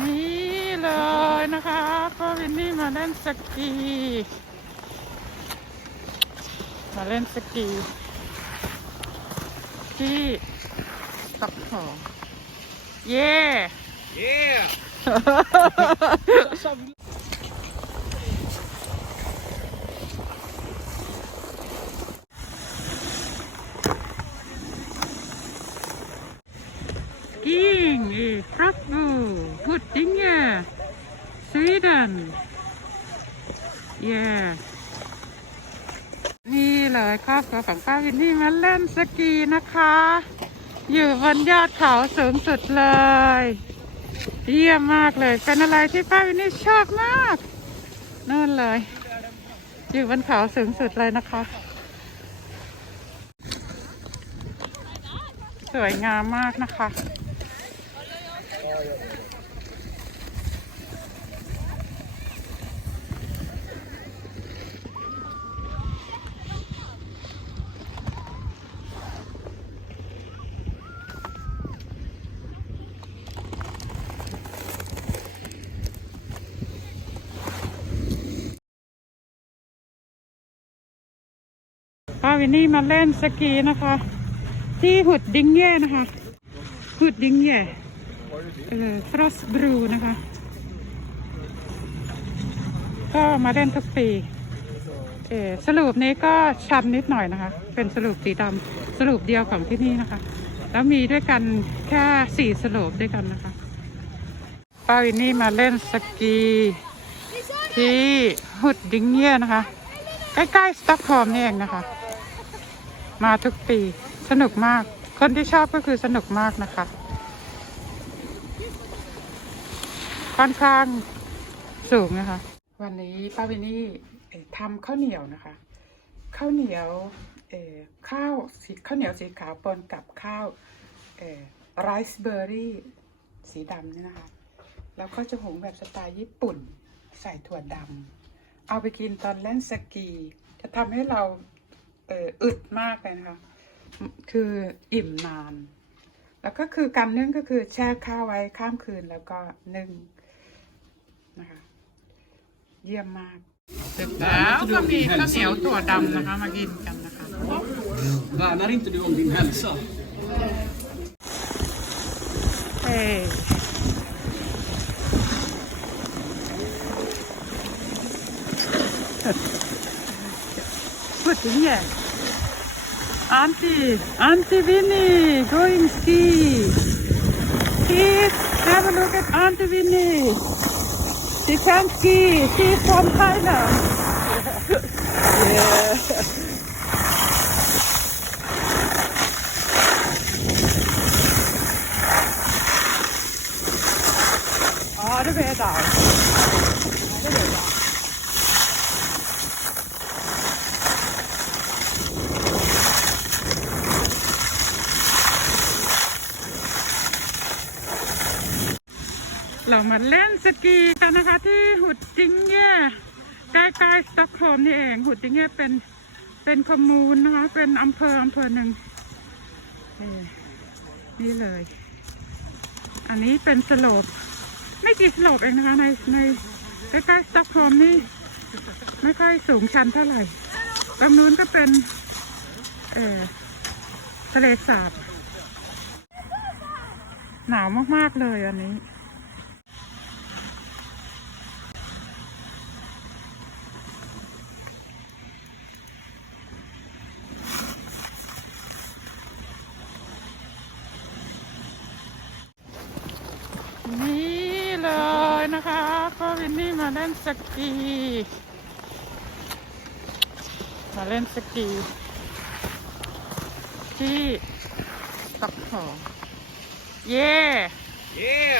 นี่เลยนะคะก็วินนี่มาเล่นสกี มาเล่นสกี ที่สต็อกโฮล์มเย้ Yeah! สกีงอีฟรับ เดนเย้นี่เลยครอบครัวของป้าวินนี่มาเล่นสกีนะคะ อยู่บนยอดเขาสูงสุดเลย เยี่ยมมากเลย เป็นอะไรที่ป้าวินนี่ชอบมากนู่นเลย อยู่บนเขาสูงสุดเลยนะคะ สวยงามมากนะคะ ป้าวินนี่มาเล่นสกีนะคะ ที่หุดดิ้งแย่นะคะ หุดดิ้งแย่เออฟรอสบรูนะคะ ก็มาเล่นทุกปีเออสรุปนี้ก็ชันนิดหน่อยนะคะ เป็นสรุปสีดำสรุปเดียวของที่นี่นะคะ แล้วมีด้วยกันแค่สี่สรุปด้วยกันนะคะป้าวินนี่มาเล่นสกีที่หุดดิ้งเย่นะคะ ใกล้ๆสต็อกโฮล์มนี่เองนะคะ มาทุกปีสนุกมาก คนที่ชอบก็คือสนุกมากนะคะ ค่อนข้างสูงนะคะ วันนี้ป้าวินนี่ทำข้าวเหนียวนะคะ ข้าวเหนียวเออข้าวสีข้าวเหนียวสีขาวปนกับข้าวไรซ์เบอร์รี่สีดำเนี่ยนะคะ แล้วก็จะหุงแบบสไตล์ญี่ปุ่น ใส่ถั่วดำเอาไปกินตอนเล่นสกี จะทำให้เรา เอ่ออึดมากเลยนะคะ คืออิ่มนาน แล้วก็คือการนึ่งก็คือแช่ข้าวไว้ข้ามคืนแล้วก็นึ่งนะคะ เยี่ยมมากเสร็จแล้วก็มีข้าวเหนียวถั่วดำนะคะ มากินกันนะคะ Värnar inte du om din hälsa? เอ้ dia. Amti, Amti Vinny, going ski. Kids, have a look at Amti Vinny. She can ski. She's from Thailand. yeah. Åh, oh, det vil jeg da. Oh, det vil jeg da. เรามาเล่นสกีกันนะคะ ที่หุดจิงเย่ใกล้ๆสต็อกโฮล์มนี่เอง หุดจิงเย่เป็นเป็นคอมมูนนะคะ เป็นอำเภออำเภอหนึ่งนี่เลย อันนี้เป็นสโลปไม่กี่สโลปเองนะคะ ในในใกล้ๆสต็อกโฮล์มนี่ไม่ค่อยสูงชันเท่าไหร่ตรงนู้นก็เป็น เออทะเลสาบ หนาวมาก ๆ เลยอันนี้เลยนะคะก็ วินนี่มาเล่นสกีมาเล่นสกี ที่สต็อกโฮล์มเย้ Yeah!